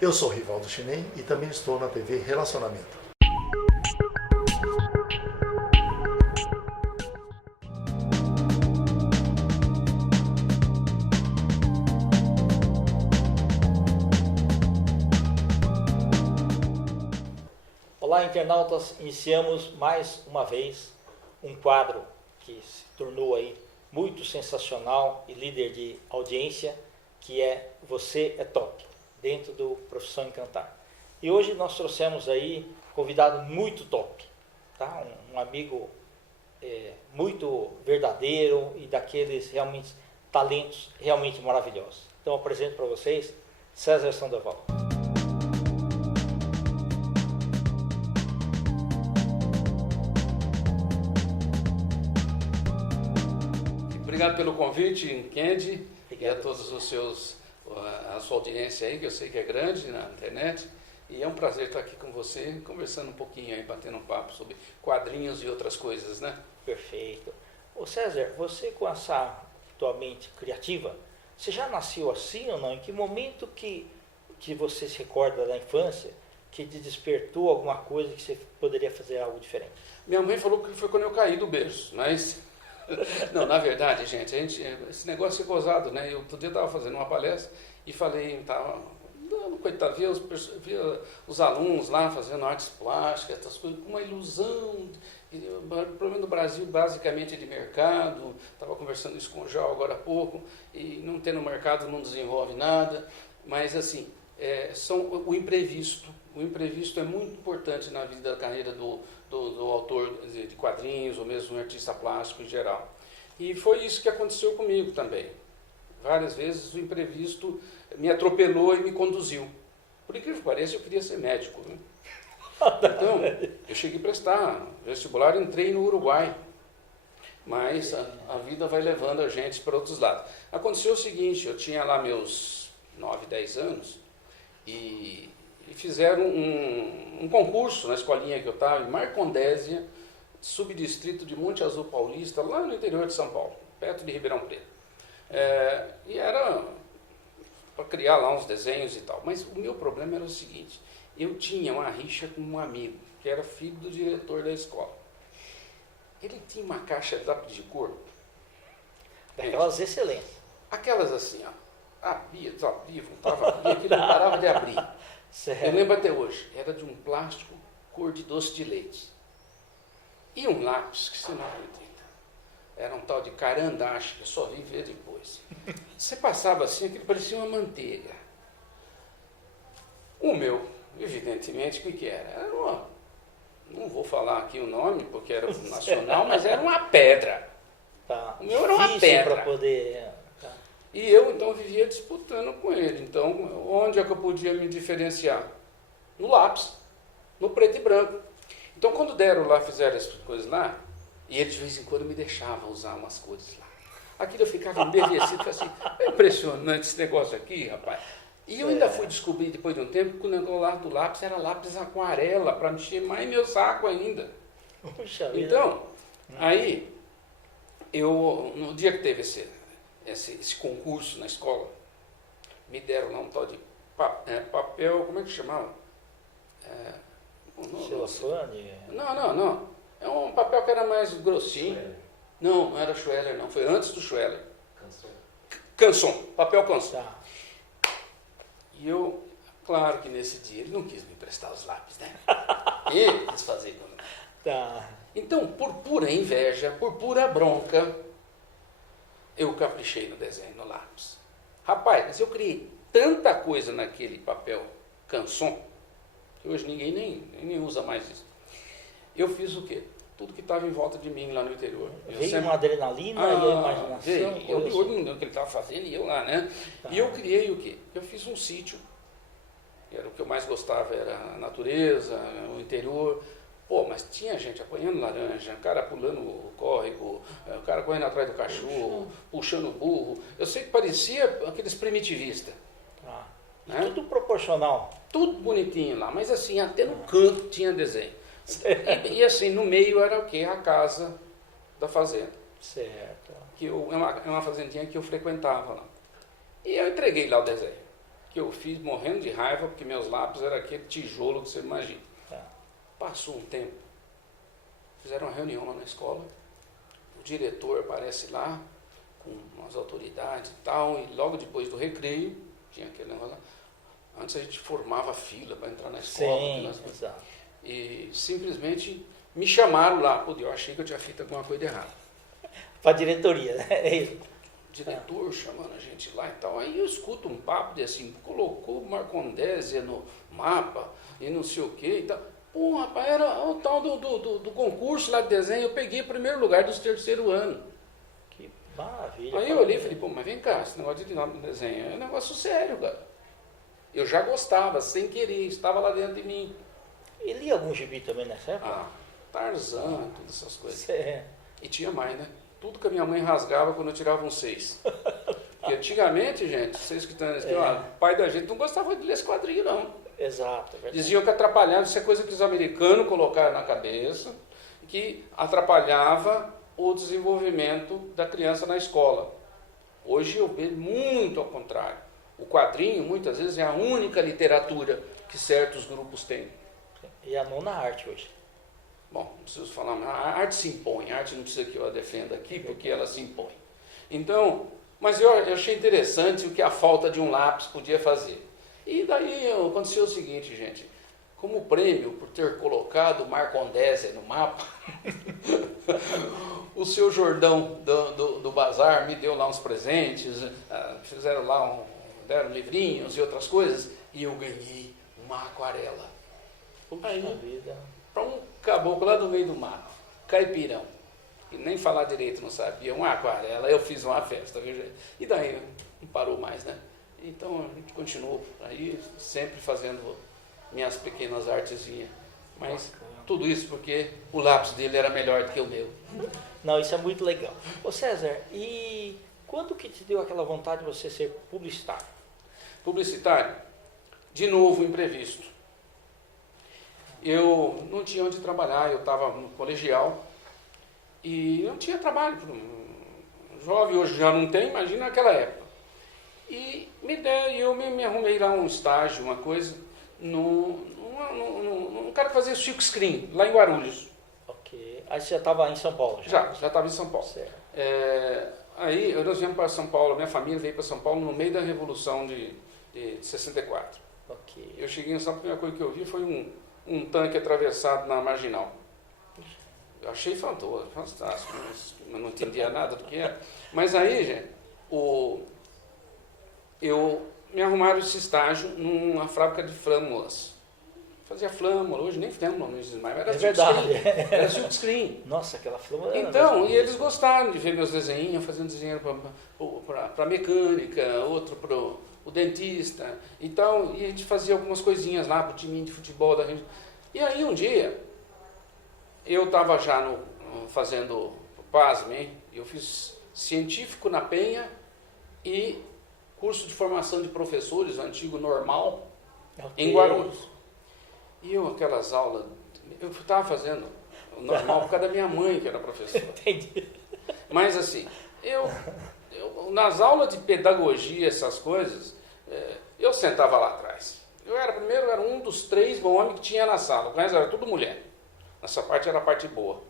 Eu sou Rivaldo Chinem e também estou na TV Relacionamento. Olá, internautas, iniciamos mais uma vez um quadro que se tornou aí muito sensacional e líder de audiência, que é Você é Top, dentro do Profissão Encantar. E hoje nós trouxemos aí um convidado muito top, tá? Um amigo muito verdadeiro e daqueles realmente talentos realmente maravilhosos. Então eu apresento para vocês César Sandoval. Obrigado pelo convite, Kendi, e a todos a sua audiência aí, que eu sei que é grande na internet. E é um prazer estar aqui com você, conversando um pouquinho aí, batendo um papo sobre quadrinhos e outras coisas, né? Perfeito. Ô César, você com essa tua mente criativa, você já nasceu assim ou não? Em que momento que você se recorda da infância que te despertou alguma coisa que você poderia fazer algo diferente? Minha mãe falou que foi quando eu caí do berço, mas... Não, na verdade, gente, esse negócio é gozado, né? Eu outro dia estava fazendo uma palestra e falei, coitado, via os alunos lá fazendo artes plásticas, essas coisas, com uma ilusão. O problema do Brasil basicamente é de mercado. Estava conversando isso com o João agora há pouco, e não tendo mercado não desenvolve nada. Mas assim, o imprevisto. O imprevisto é muito importante na vida da carreira do autor de quadrinhos, ou mesmo um artista plástico em geral. E foi isso que aconteceu comigo também. Várias vezes o imprevisto me atropelou e me conduziu. Por incrível que pareça, eu queria ser médico, né? Então, eu cheguei a prestar vestibular e entrei no Uruguai. Mas a vida vai levando a gente para outros lados. Aconteceu o seguinte, eu tinha lá meus 9, 10 anos e fizeram um concurso na escolinha que eu estava, em Marcondésia, subdistrito de Monte Azul Paulista, lá no interior de São Paulo, perto de Ribeirão Preto. E era para criar lá uns desenhos e tal. Mas o meu problema era o seguinte, eu tinha uma rixa com um amigo, que era filho do diretor da escola. Ele tinha uma caixa de lápis de cor. Daquelas excelentes. Aquelas assim, ó, abria, voltava, abria, aquilo não parava de abrir. Certo. Eu lembro até hoje, era de um plástico cor de doce de leite. E um lápis que você não acredita. Era um tal de carandache, que eu só vim ver depois. Você passava assim, aquilo parecia uma manteiga. O meu, evidentemente, o que era? Era uma, não vou falar aqui o nome, porque era nacional, mas era uma pedra. Tá. O meu era uma pedra. Para poder... E eu, então, vivia disputando com ele. Então, onde é que eu podia me diferenciar? No lápis, no preto e branco. Então, quando deram lá, fizeram essas coisas lá, e ele de vez em quando me deixava usar umas cores lá. Aquilo eu ficava embevecido, assim, é impressionante esse negócio aqui, rapaz. E eu ainda fui descobrir, depois de um tempo, que o negócio do lápis era lápis aquarela, para mexer mais meu saco ainda. Puxa vida. Então, aí, no dia que teve esse concurso na escola, me deram lá um tal de papel, como é que chamava? Celofane? Não. É um papel que era mais grossinho. Schweller. Não era Schweller, não. Foi antes do Schweller. Canson. Papel canson. Tá. E eu, claro que nesse dia, ele não quis me emprestar os lápis, né? Ele quis fazer comigo. Tá. Então, por pura inveja, por pura bronca, eu caprichei no desenho, no lápis. Rapaz, mas eu criei tanta coisa naquele papel canson, que hoje ninguém nem usa mais isso. Eu fiz o quê? Tudo que estava em volta de mim lá no interior. Veio uma adrenalina e a imaginação. Eu de olho no que ele estava fazendo e eu lá, né? Tá. E eu criei o quê? Eu fiz um sítio, era o que eu mais gostava, era a natureza, o interior. Pô, mas tinha gente apanhando laranja, cara pulando o córrego, o cara correndo atrás do cachorro, puxando o burro. Eu sei que parecia aqueles primitivistas. Ah, né? Tudo proporcional. Tudo bonitinho lá, mas assim, até no canto tinha desenho. E assim, no meio era o quê? A casa da fazenda. Certo. É uma fazendinha que eu frequentava lá. E eu entreguei lá o desenho. que eu fiz morrendo de raiva, porque meus lápis eram aquele tijolo que você imagina. Tá. Passou um tempo, fizeram uma reunião lá na escola, o diretor aparece lá, com as autoridades e tal, e logo depois do recreio, tinha aquele negócio lá, antes a gente formava fila para entrar na escola. Sim, exato. E simplesmente me chamaram lá, pô, eu achei que eu tinha feito alguma coisa errada. Para a diretoria, né? É isso. Diretor chamando a gente lá e tal. Aí eu escuto um papo de assim, colocou Marcondésia no mapa e não sei o que e tal. Pô, rapaz, era o tal do concurso lá de desenho, eu peguei o primeiro lugar dos terceiro ano. Que maravilha. Aí eu olhei e falei, pô, mas vem cá, esse negócio de nome de desenho é um negócio sério, cara. Eu já gostava, sem querer, estava lá dentro de mim. E lia algum gibi também nessa época? Ah, Tarzan, todas essas coisas. É. E tinha mais, né? Tudo que a minha mãe rasgava quando eu tirava um 6. Porque antigamente, gente, vocês que estão aqui, ó, o pai da gente não gostava de ler esse quadrinho, não. Exato. É verdade. Diziam que atrapalhava, isso é coisa que os americanos colocaram na cabeça, que atrapalhava o desenvolvimento da criança na escola. Hoje eu vejo muito ao contrário. O quadrinho, muitas vezes, é a única literatura que certos grupos têm. E a nona arte hoje. Bom, não preciso falar, mas a arte se impõe, a arte não precisa que eu a defenda aqui, porque ela se impõe. Então, mas eu achei interessante o que a falta de um lápis podia fazer. E daí aconteceu o seguinte, gente, como prêmio por ter colocado Marcondésia no mapa, o seu Jordão do Bazar me deu lá uns presentes, fizeram lá, deram livrinhos e outras coisas, e eu ganhei uma aquarela. Puxa Aí, vida. para um caboclo lá do meio do mato, caipirão, e nem falar direito não sabia, uma aquarela, eu fiz uma festa, viu, gente? E daí não parou mais, né? Então a gente continuou aí, sempre fazendo minhas pequenas artezinhas. Mas tudo isso porque o lápis dele era melhor do que o meu. Não, isso é muito legal. Ô César, e quando que te deu aquela vontade de você ser publicitário? Publicitário, de novo, imprevisto. Eu não tinha onde trabalhar, eu estava no colegial e não tinha trabalho. Jovem hoje já não tem, imagina naquela época. E eu me arrumei lá um estágio, uma coisa, num cara que fazia silk screen, lá em Guarulhos. Ok. Aí você já estava em São Paulo? Já estava em São Paulo. Certo. Aí nós viemos para São Paulo, minha família veio para São Paulo no meio da Revolução de 64. Ok. Eu cheguei em São Paulo, a primeira coisa que eu vi foi um tanque atravessado na Marginal. Eu achei fantástico, mas não entendia nada do que era. Mas aí, gente, me arrumaram esse estágio numa fábrica de flâmulas. Fazia flâmula, hoje nem flâmula, não existe mais, era verdade. Era silk screen. Nossa, aquela flâmula era Então, mesmo. e eles gostaram de ver meus desenhos, fazendo desenho para mecânica, outro para o dentista. Então, e a gente fazia algumas coisinhas lá para o time de futebol da gente. E aí um dia, eu estava já fazendo, pasmem, eu fiz científico na Penha e curso de formação de professores, o antigo normal, em Guarulhos. E eu, aquelas aulas, eu estava fazendo o normal por causa da minha mãe, que era professora. Entendi. Mas assim, eu nas aulas de pedagogia, essas coisas, eu sentava lá atrás. Eu era um dos 3 homens que tinha na sala, o resto era tudo mulher. Essa parte era a parte boa.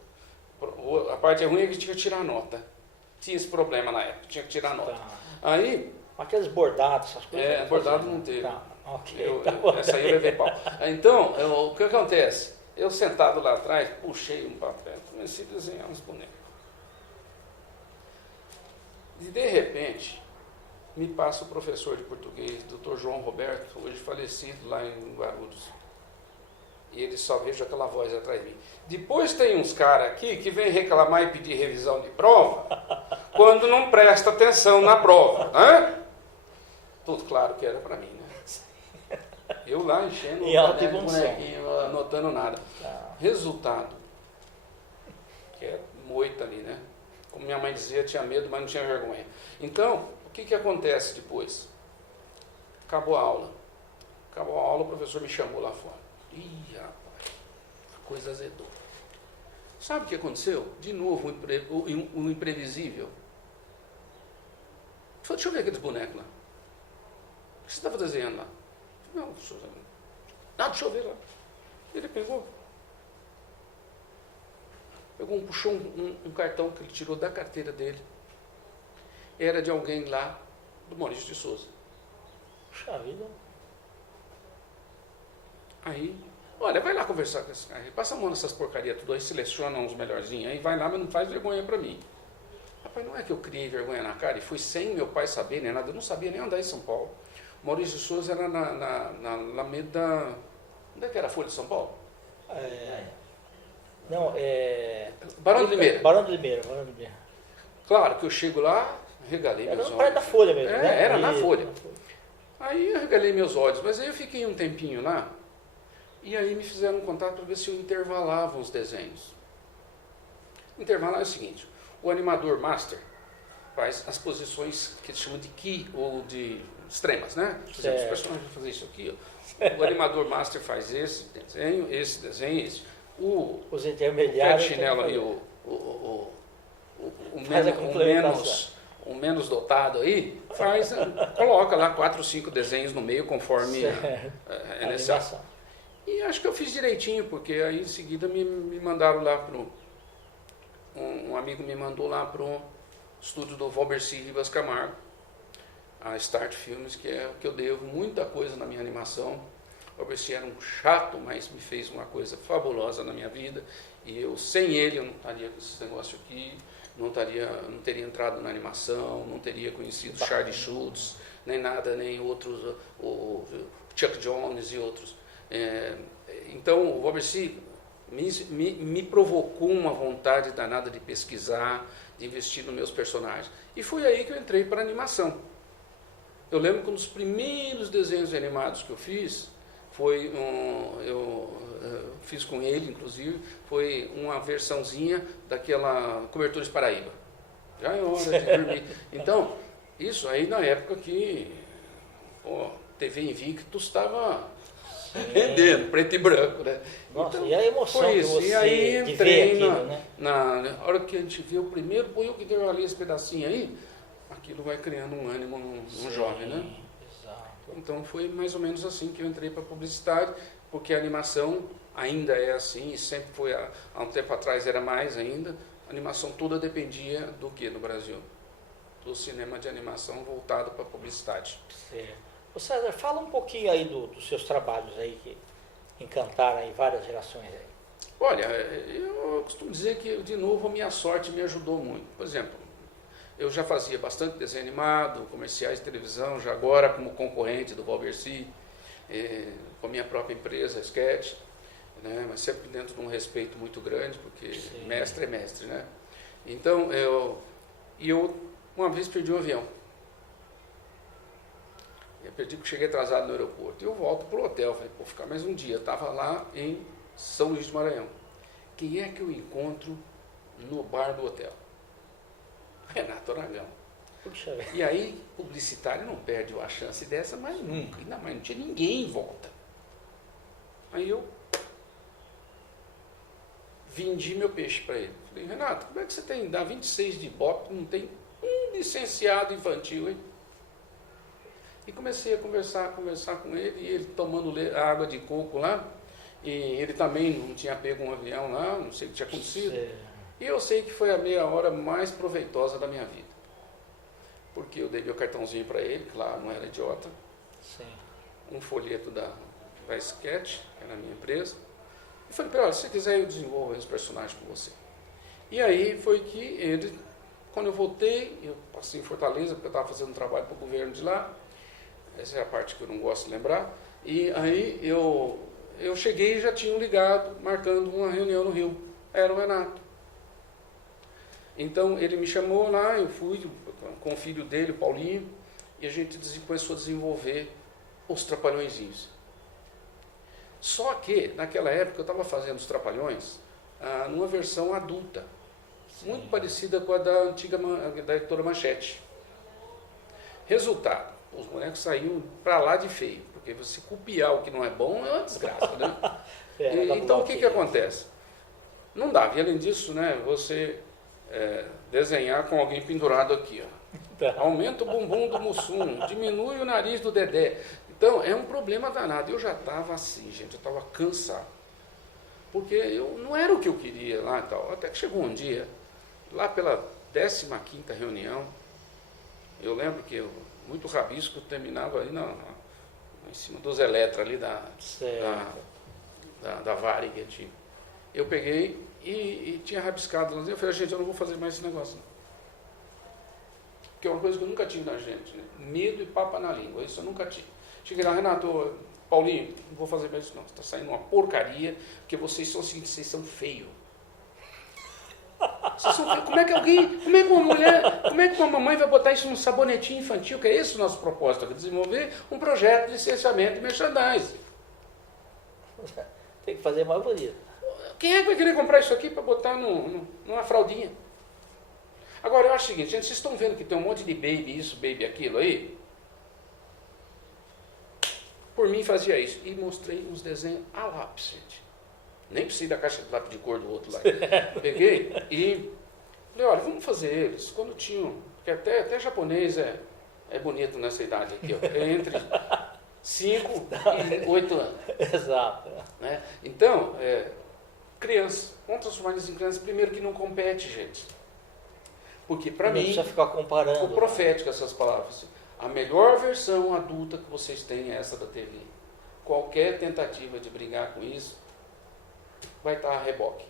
A parte ruim é que tinha que tirar nota. Tinha esse problema na época, tinha que tirar nota. Tá. Aí, Aqueles bordados, essas coisas. bordado não teve. Tá. Ok. Tá bom. Essa aí eu levei pau. Então, o que acontece? Eu sentado lá atrás, puxei um papel, comecei a desenhar uns bonecos. E de repente, me passa o professor de português, Dr. João Roberto, hoje falecido lá em Guarulhos. E ele só vejo aquela voz atrás de mim. Depois tem uns caras aqui que vem reclamar e pedir revisão de prova quando não presta atenção na prova. Né? Tudo claro que era para mim, né? Eu lá enchendo Em alta o emoção. bonequinho, anotando nada. Tá. Resultado, que é moita ali, né? Como minha mãe dizia, tinha medo, mas não tinha vergonha. Então, o que acontece depois? Acabou a aula. O professor me chamou lá fora. Ih, rapaz, a coisa azedou. Sabe o que aconteceu? De novo, o imprevisível. Deixa eu ver aqueles bonecos lá. que você estava desenhando lá? Eu falei, não, deixa eu ver lá. Ele pegou, puxou um cartão que ele tirou da carteira dele. Era de alguém lá, do Maurício de Souza. Puxa vida. Aí, olha, vai lá conversar com esse cara. Passa a mão nessas porcarias tudo aí, seleciona uns melhorzinhos aí, vai lá, mas não faz vergonha pra mim. Rapaz, não é que eu criei vergonha na cara e fui sem meu pai saber nem nada, eu não sabia nem andar em São Paulo. Maurício de Souza era na Alameda. Onde é que era a Folha de São Paulo? Barão de Limeira. Barão de Limeira. Claro que eu chego lá, regalei Era meus no olhos. Praia da Folha mesmo, né? Era na Folha. Aí eu regalei meus olhos, mas aí eu fiquei um tempinho lá, e aí me fizeram um contato para ver se eu intervalava os desenhos. Intervalar é o seguinte, o animador master faz as posições que eles chamam de key ou de extremas, né? Por exemplo, os personagens vão fazer isso aqui, ó. O animador master faz esse desenho, esse. Os O intermediários. Fred Chinelo e o menos dotado aí, coloca lá 4 ou 5 desenhos no meio conforme é necessário. E acho que eu fiz direitinho, porque aí em seguida me mandaram lá um amigo me mandou lá pro estúdio do Valbercy Rivas Camargo, a Start Filmes, que é o que eu devo muita coisa na minha animação. O Valbercy era um chato, mas me fez uma coisa fabulosa na minha vida, e sem ele eu não estaria com esse negócio aqui, não teria entrado na animação, não teria conhecido Charlie Schultz, nem nada, nem outros, o Chuck Jones e outros. Então o Valbercy me provocou uma vontade danada de pesquisar, de investir nos meus personagens. E foi aí que eu entrei para a animação. Eu lembro que um dos primeiros desenhos animados que eu fiz, eu fiz com ele, inclusive, foi uma versãozinha daquela Cobertores Paraíba. Já é hora de dormir. Então, isso aí na época que TV Invictus estava rendendo, preto e branco, né? Nossa, então, e a emoção foi que isso. você E aí de entrei ver aquilo, né? na hora que a gente vê o primeiro, põe eu que deu ali esse pedacinho aí, aquilo vai criando um ânimo num jovem, né? Exato. Então foi mais ou menos assim que eu entrei para a publicidade, porque a animação ainda é assim, e sempre foi, há um tempo atrás era mais ainda, a animação toda dependia do que no Brasil? Do cinema de animação voltado para a publicidade. Certo. Ô César, fala um pouquinho aí dos seus trabalhos aí, que encantaram aí várias gerações aí. Olha, eu costumo dizer que, de novo, a minha sorte me ajudou muito. Por exemplo, eu já fazia bastante desenho animado, comerciais de televisão, já agora como concorrente do Valbercy, com a minha própria empresa, Sketch, né, mas sempre dentro de um respeito muito grande, porque sim, mestre é mestre, né? Então, eu uma vez perdi um avião. Eu perdi porque cheguei atrasado no aeroporto. E eu volto para o hotel, falei, vou ficar mais um dia. Eu estava lá em São Luís do Maranhão. Quem é que eu encontro no bar do hotel? Renato Aragão. Puxa. E aí, publicitário não perde uma chance dessa, mas nunca. Ainda mais não tinha ninguém em volta. Aí eu vendi meu peixe para ele. Falei, Renato, como é que você tem? Dá 26 de Ibope, não tem um licenciado infantil, hein? E comecei a conversar com ele, e ele tomando água de coco lá, e ele também não tinha pego um avião lá, não sei o que tinha acontecido. E eu sei que foi a meia hora mais proveitosa da minha vida. Porque eu dei meu cartãozinho para ele, claro, não era idiota. Sim. Um folheto da Sketch, que era a minha empresa. E falei para ele, olha, se você quiser eu desenvolvo os personagens com você. E aí foi que ele, quando eu voltei, eu passei em Fortaleza, porque eu estava fazendo um trabalho para o governo de lá. Essa é a parte que eu não gosto de lembrar. E aí eu cheguei e já tinham ligado, marcando uma reunião no Rio. Era o Renato. Então ele me chamou lá, eu fui com o filho dele, o Paulinho, e a gente começou a desenvolver os Trapalhõezinhos. Só que, naquela época, eu estava fazendo os Trapalhões numa versão adulta, muito parecida com a da antiga da editora Manchete. Resultado, os bonecos saíam para lá de feio, porque você copiar o que não é bom é uma desgraça, né? Então, o que acontece? Não dava, e além disso, né, você desenhar com alguém pendurado aqui, ó. Tá. Aumenta o bumbum do Mussum, diminui o nariz do Dedé. Então, é um problema danado. Eu já estava assim, gente, eu estava cansado. Porque eu não era o que eu queria lá e tal. Até que chegou um dia, lá pela 15ª reunião, eu lembro que muito rabisco terminava ali em cima dos eletros ali da Varig antiga. Eu peguei e tinha rabiscado. Eu falei, gente, eu não vou fazer mais esse negócio. Não. Que é uma coisa que eu nunca tive na gente. Né? Medo e papa na língua. Isso eu nunca tive. Cheguei lá, Renato, Paulinho, não vou fazer mais isso não. Está saindo uma porcaria, porque vocês são o seguinte, vocês são feios. Vocês são feios. Como é que uma mulher, como é que uma mamãe vai botar isso num sabonetinho infantil? Que é esse o nosso propósito, é desenvolver um projeto de licenciamento e merchandising. Tem que fazer mais bonito. Quem é que vai querer comprar isso aqui para botar numa fraldinha? Agora, eu acho o seguinte, gente, vocês estão vendo que tem um monte de baby isso, baby aquilo aí? Por mim fazia isso. E mostrei uns desenhos a lápis, gente. Nem precisei da caixa de lápis de cor do outro lá. Peguei e falei, olha, vamos fazer eles. Quando tinham, porque até japonês é bonito nessa idade aqui, ó, entre 5 e 8 anos. Exato. Né? Então, criança, vamos transformar eles em crianças, primeiro que não compete, gente. Porque, para mim, precisa ficar comparando. ficou profético essas palavras. A melhor versão adulta que vocês têm é essa da TV. Qualquer tentativa de brigar com isso vai estar a reboque.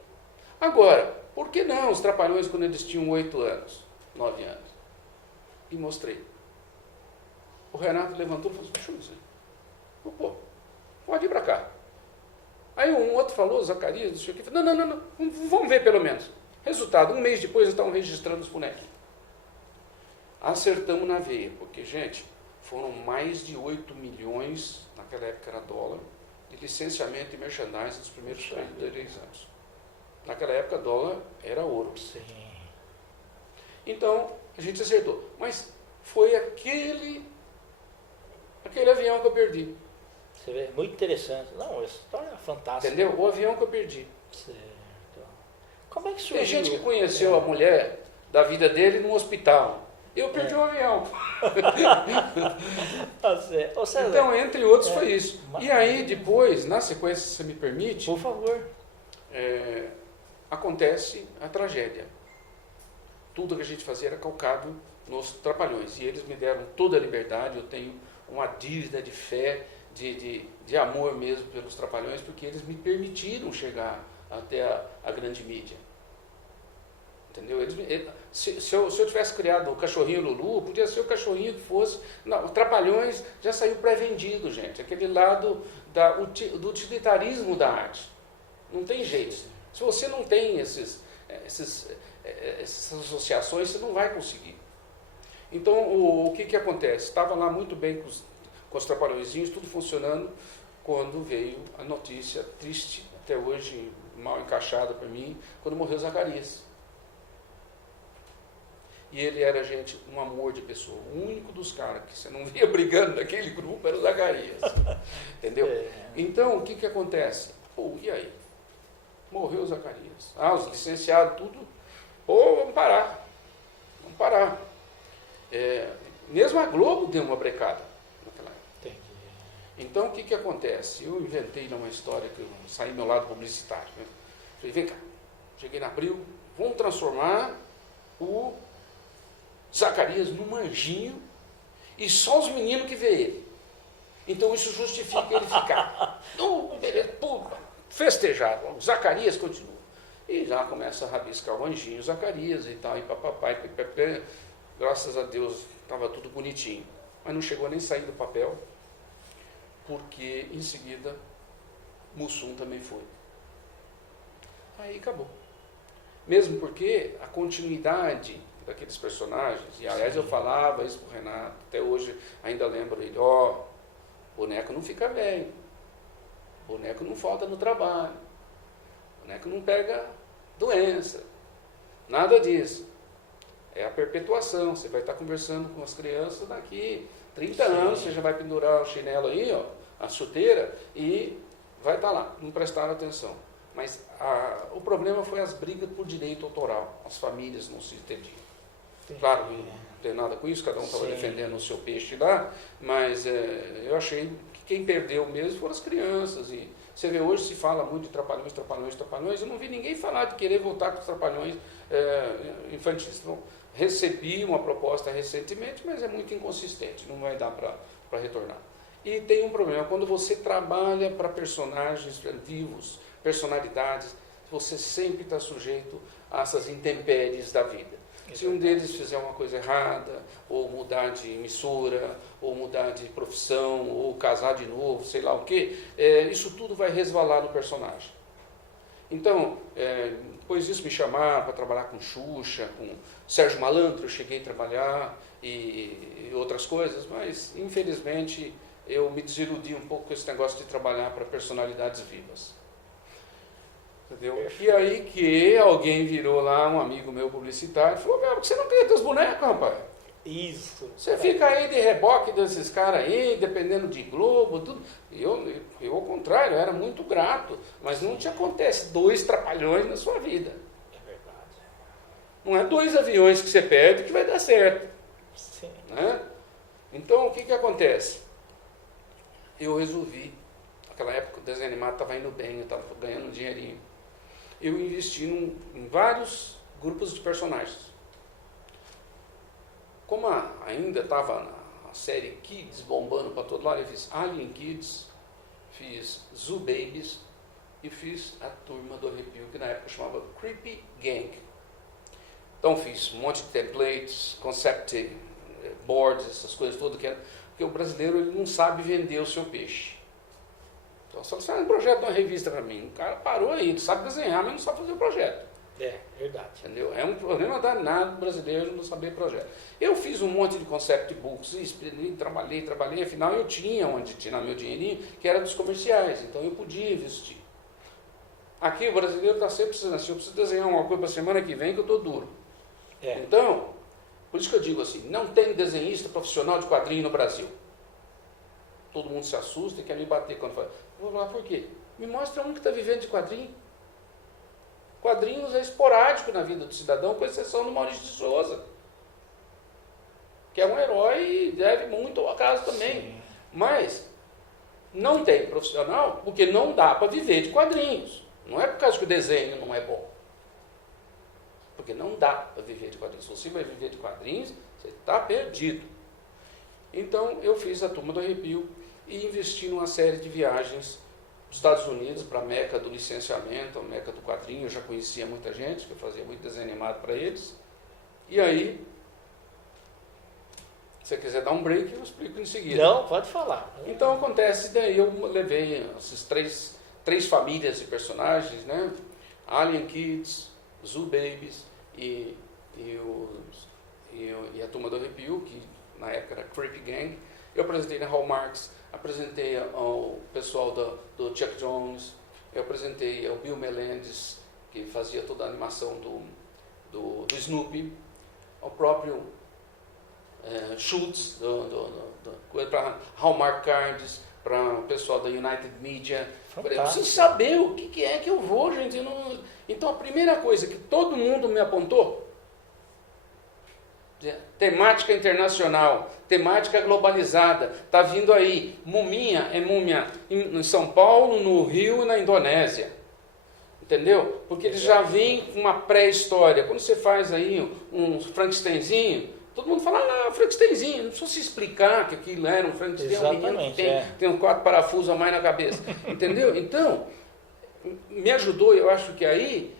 Agora, por que não os Trapalhões quando eles tinham 8 anos, 9 anos? E mostrei. O Renato levantou e falou, deixa eu ver. Pô, pode ir para cá. Aí um outro falou, Zacarias, não sei o que. Não, vamos ver pelo menos. Resultado, um mês depois estavam registrando os bonequinhos. Acertamos na veia, porque, gente, foram mais de 8 milhões, naquela época era dólar, de licenciamento e merchandising nos primeiros 3 anos. Naquela época, dólar era ouro. Sim. Então, a gente acertou. Mas foi aquele avião que eu perdi. Você vê, muito interessante. Não, a história é fantástica. Entendeu? O avião que eu perdi. Certo. Como é que surgiu? Tem gente que conheceu a mulher da vida dele no hospital. Eu perdi o avião. Ô, César, Então, entre outros, foi isso. E aí, depois, na sequência, se você me permite, por favor. acontece a tragédia. Tudo que a gente fazia era calcado nos Trapalhões. E eles me deram toda a liberdade. Eu tenho uma dívida de fé, de amor mesmo pelos Trapalhões, porque eles me permitiram chegar até a grande mídia. Entendeu? Se eu tivesse criado o cachorrinho Lulu, podia ser o cachorrinho que fosse. Não, o Trapalhões já saiu pré-vendido, gente. Aquele lado do utilitarismo da arte. Não tem jeito. Se você não tem essas associações, você não vai conseguir. Então, o que acontece? Estava lá muito bem com os Trapalhõezinhos, tudo funcionando, quando veio a notícia triste, até hoje mal encaixada para mim, quando morreu Zacarias. E ele era, gente, um amor de pessoa. O único dos caras que você não via brigando naquele grupo era o Zacarias. Entendeu? Então, o que acontece? E aí? Morreu o Zacarias. Os licenciados, tudo. Vamos parar. Vamos parar. Mesmo a Globo deu uma brecada naquela época. Entendi. Então, o que acontece? Eu inventei uma história que eu saí do meu lado publicitário. Né? Falei, vem cá. Cheguei na Abril, vamos transformar o Zacarias num anjinho e só os meninos que vê ele. Então, isso justifica ele ficar. Festejado. O Zacarias continua. E já começa a rabiscar o anjinho, Zacarias e tal, e papai, pepé. Graças a Deus, estava tudo bonitinho. Mas não chegou nem a sair do papel, porque em seguida Mussum também foi. Aí acabou. Mesmo porque a continuidade daqueles personagens, e aliás eu falava isso para o Renato, até hoje ainda lembro ele, boneco não fica velho, boneco não falta no trabalho, boneco não pega doença, nada disso. É a perpetuação, você vai estar conversando com as crianças daqui 30 anos, você já vai pendurar o chinelo aí, a chuteira, e vai estar lá, não prestaram atenção. Mas o problema foi as brigas por direito autoral, as famílias não se entendiam. Claro, não tem nada com isso, cada um estava defendendo o seu peixe lá, mas eu achei que quem perdeu mesmo foram as crianças. E você vê, hoje se fala muito de trapalhões, trapalhões, trapalhões. Eu não vi ninguém falar de querer voltar com os trapalhões infantis. Então, recebi uma proposta recentemente, mas é muito inconsistente, não vai dar para retornar. E tem um problema, quando você trabalha para personagens vivos, personalidades, você sempre está sujeito a essas intempéries da vida. Se um deles fizer uma coisa errada, ou mudar de emissora, ou mudar de profissão, ou casar de novo, sei lá o quê, isso tudo vai resvalar no personagem. Então, depois disso me chamaram para trabalhar com Xuxa, com Sérgio Malandro, eu cheguei a trabalhar e outras coisas, mas infelizmente eu me desiludi um pouco com esse negócio de trabalhar para personalidades vivas. Entendeu? E aí que alguém virou lá, um amigo meu publicitário, e falou, por que você não cria teus bonecos, rapaz? Isso. Você fica aí de reboque desses caras aí, dependendo de Globo, tudo. Eu, ao contrário, era muito grato, mas não te acontece 2 trapalhões na sua vida. É verdade. Não é 2 aviões que você perde que vai dar certo. Sim. Né? Então, o que acontece? Eu resolvi, naquela época o desenho animado estava indo bem, eu estava ganhando um dinheirinho. Eu investi em vários grupos de personagens. Como ainda estava na série Kids bombando para todo lado, eu fiz Alien Kids, fiz Zoo Babies e fiz a Turma do Arrepio, que na época chamava Creepy Gang. Então fiz um monte de templates, concept boards, essas coisas todas, porque o brasileiro ele não sabe vender o seu peixe. Então, só faz um projeto de uma revista para mim. O cara parou aí, ele sabe desenhar, mas não sabe fazer o projeto. Verdade. Entendeu? É um problema danado brasileiro não saber projeto. Eu fiz um monte de concept books, trabalhei, afinal eu tinha onde tirar meu dinheirinho, que era dos comerciais, então eu podia investir. Aqui o brasileiro está sempre precisando assim, eu preciso desenhar uma coisa para a semana que vem que eu estou duro. Então, por isso que eu digo assim, não tem desenhista profissional de quadrinho no Brasil. Todo mundo se assusta e quer me bater quando fala. Eu vou falar, por quê? Me mostra um que está vivendo de quadrinho. Quadrinhos é esporádico na vida do cidadão, com exceção do Maurício de Souza, que é um herói e deve muito ao acaso também. Sim. Mas não tem profissional porque não dá para viver de quadrinhos. Não é por causa que o desenho não é bom. Porque não dá para viver de quadrinhos. Se você vai viver de quadrinhos, você está perdido. Então eu fiz a Turma do Arrepio e investi numa série de viagens dos Estados Unidos para a Meca do licenciamento, a Meca do quadrinho. Eu já conhecia muita gente, que eu fazia muito desenho animado para eles. E aí, se você quiser dar um break, eu explico em seguida. Não, pode falar. Então acontece, daí eu levei essas três famílias de personagens, né? Alien Kids, Zoo Babies e a Turma do Arrepio, que na época era Creepy Gang. Eu apresentei na Hallmarks, apresentei ao pessoal do Chuck Jones, eu apresentei ao Bill Melendez, que fazia toda a animação do Snoopy, ao próprio Schultz, para Hallmark Cards, para o pessoal da United Media. Fantástico. Eu preciso saber o que é que eu vou, gente. Então a primeira coisa que todo mundo me apontou, temática internacional, temática globalizada, está vindo aí, múmia em São Paulo, no Rio e na Indonésia. Entendeu? Porque eles já vêm com uma pré-história. Quando você faz aí um Frankensteinzinho, todo mundo fala, Frankensteinzinho, não precisa se explicar que aquilo era um Frankenstein, é um menino que tem uns 4 parafusos a mais na cabeça. Entendeu? Então, me ajudou, eu acho que aí,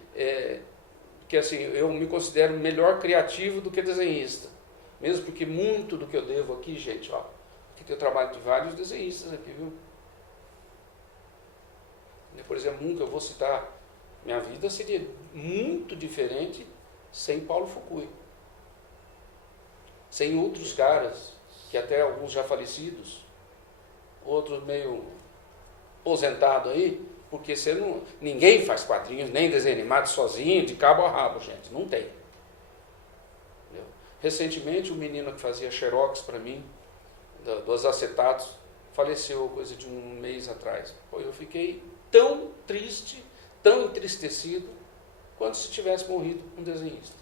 que assim, eu me considero melhor criativo do que desenhista. Mesmo porque muito do que eu devo aqui, gente, ó, aqui tem o trabalho de vários desenhistas aqui, viu? Por exemplo, um que eu vou citar, minha vida seria muito diferente sem Paulo Fukui. Sem outros caras, que até alguns já falecidos, outros meio aposentados aí, porque ninguém faz quadrinhos, nem desenho animado sozinho, de cabo a rabo, gente. Não tem. Entendeu? Recentemente, o menino que fazia xerox para mim, dos acetatos, faleceu coisa de um mês atrás. Pô, eu fiquei tão triste, tão entristecido, quanto se tivesse morrido um desenhista.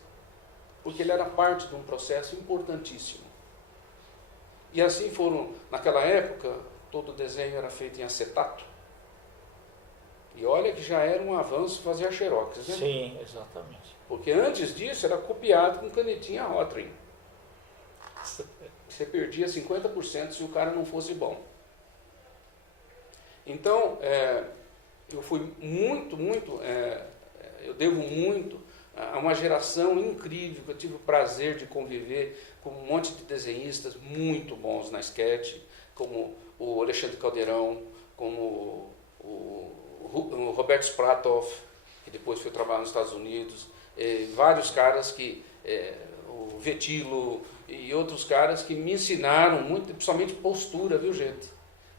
porque ele era parte de um processo importantíssimo. E assim foram, naquela época, todo o desenho era feito em acetato. E olha que já era um avanço fazer a xerox, né? Sim, exatamente. Porque antes disso era copiado com canetinha Rotring. Você perdia 50% se o cara não fosse bom. Então, eu fui eu devo muito a uma geração incrível, que eu tive o prazer de conviver com um monte de desenhistas muito bons na sketch, como o Alexandre Caldeirão, como o Roberto Spratoff, que depois foi trabalhar nos Estados Unidos, vários caras o Vetilo e outros caras que me ensinaram muito, principalmente postura, viu gente?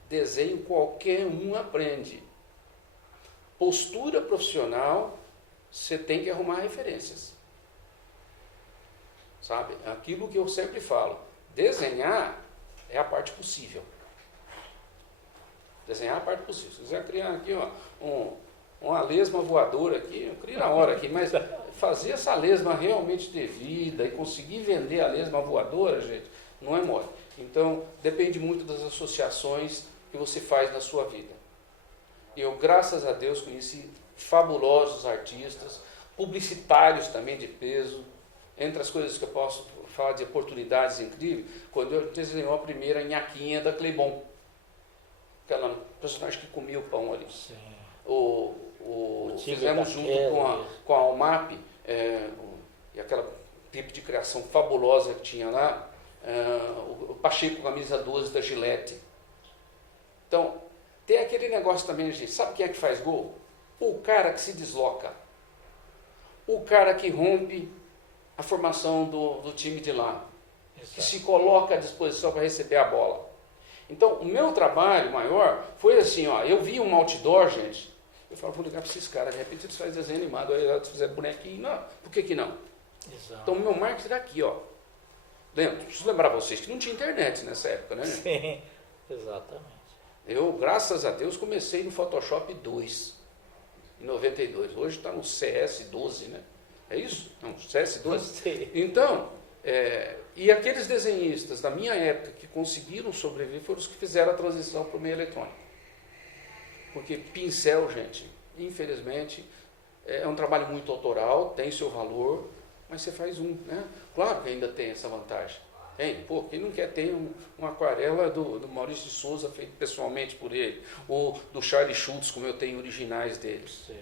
Desenho qualquer um aprende. Postura profissional, você tem que arrumar referências. Sabe? Aquilo que eu sempre falo, desenhar é a parte possível. Desenhar é a parte possível. Se quiser criar aqui uma lesma voadora aqui, eu crio na hora aqui, mas fazer essa lesma realmente ter vida e conseguir vender a lesma voadora, gente, não é mole. Então, depende muito das associações que você faz na sua vida. Eu, graças a Deus, conheci fabulosos artistas, publicitários também de peso. Entre as coisas que eu posso falar de oportunidades incríveis, quando eu desenhou a primeira nhaquinha da Cleibon, aquela personagem que comia o pão ali. Sim. Fizemos junto com a Almap, e aquela tipo de criação fabulosa que tinha lá, o Pacheco camisa 12 da Gillette. Então, tem aquele negócio também, gente, sabe quem é que faz gol? O cara que se desloca, o cara que rompe a formação do time de lá, Exato. Que se coloca à disposição para receber a bola. Então, o meu trabalho maior foi assim, eu vi um outdoor, gente, eu falo, vou ligar para esses caras, de repente eles fazem desenho animado, aí eles fizeram bonequinho, não, por que não? Exato. Então, o meu marketing era aqui, preciso lembrar vocês que não tinha internet nessa época, né? Sim, exatamente. Eu, graças a Deus, comecei no Photoshop 2, em 92. Hoje está no CS12, né? É isso? Não, CS12. Sim. Então, e aqueles desenhistas da minha época que conseguiram sobreviver foram os que fizeram a transição para o meio eletrônico. Porque pincel, gente, infelizmente, é um trabalho muito autoral, tem seu valor, mas você faz né? Claro que ainda tem essa vantagem. Quem não quer ter uma aquarela do Maurício de Souza feito pessoalmente por ele, ou do Charlie Schultz, como eu tenho originais deles. Sim.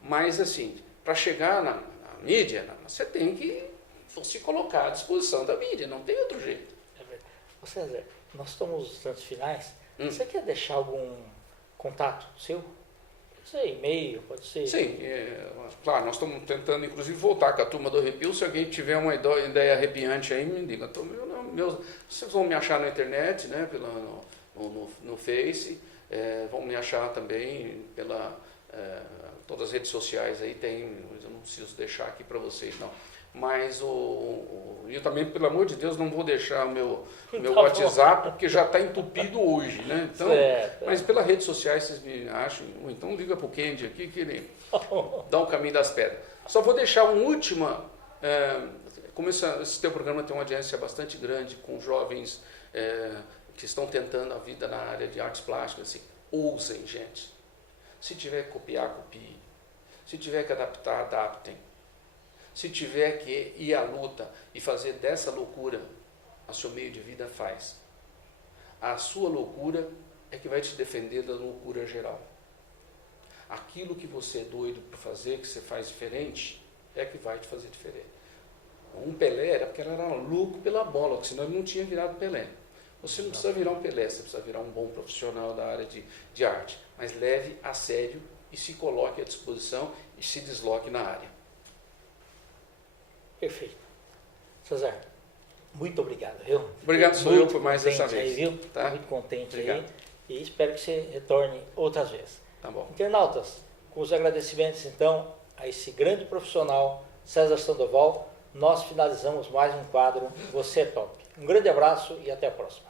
Mas assim, para chegar na mídia, você tem que se colocar à disposição da mídia, não tem outro jeito. É verdade. César, nós estamos nos instantes finais. Você quer deixar algum contato seu? Pode ser e-mail, pode ser... Sim, claro, nós estamos tentando inclusive voltar com a turma do Arrepio. Se alguém tiver uma ideia arrepiante aí, me diga. Vocês vão me achar na internet, né, no Face, vão me achar também todas as redes sociais aí, eu não preciso deixar aqui para vocês não. Mas eu também, pelo amor de Deus, não vou deixar o meu Tá WhatsApp, porque já está entupido hoje, né? Então, certo. mas pelas redes sociais vocês me acham, ou então liga para o Kendi aqui, que ele dá o caminho das pedras. Só vou deixar uma última, como esse teu programa tem uma audiência bastante grande, com jovens que estão tentando a vida na área de artes plásticas, assim, ousem, gente. Se tiver que copiar, copie. Se tiver que adaptar, adaptem. Se tiver que ir à luta e fazer dessa loucura a seu meio de vida, faz. A sua loucura é que vai te defender da loucura geral. Aquilo que você é doido para fazer, que você faz diferente, é que vai te fazer diferente. Um Pelé era porque ele era louco pela bola, porque senão ele não tinha virado Pelé. Você não precisa virar um Pelé, você precisa virar um bom profissional da área de arte. Mas leve a sério e se coloque à disposição e se desloque na área. Perfeito. César, muito obrigado, viu? Obrigado, sou eu por mais essa Aí, vez. viu? Tá? Muito contente Obrigado. aí. E espero que você retorne outras vezes. Tá bom. Internautas, com os agradecimentos então a esse grande profissional, César Sandoval, nós finalizamos mais um quadro Você é Top. Um grande abraço e até a próxima.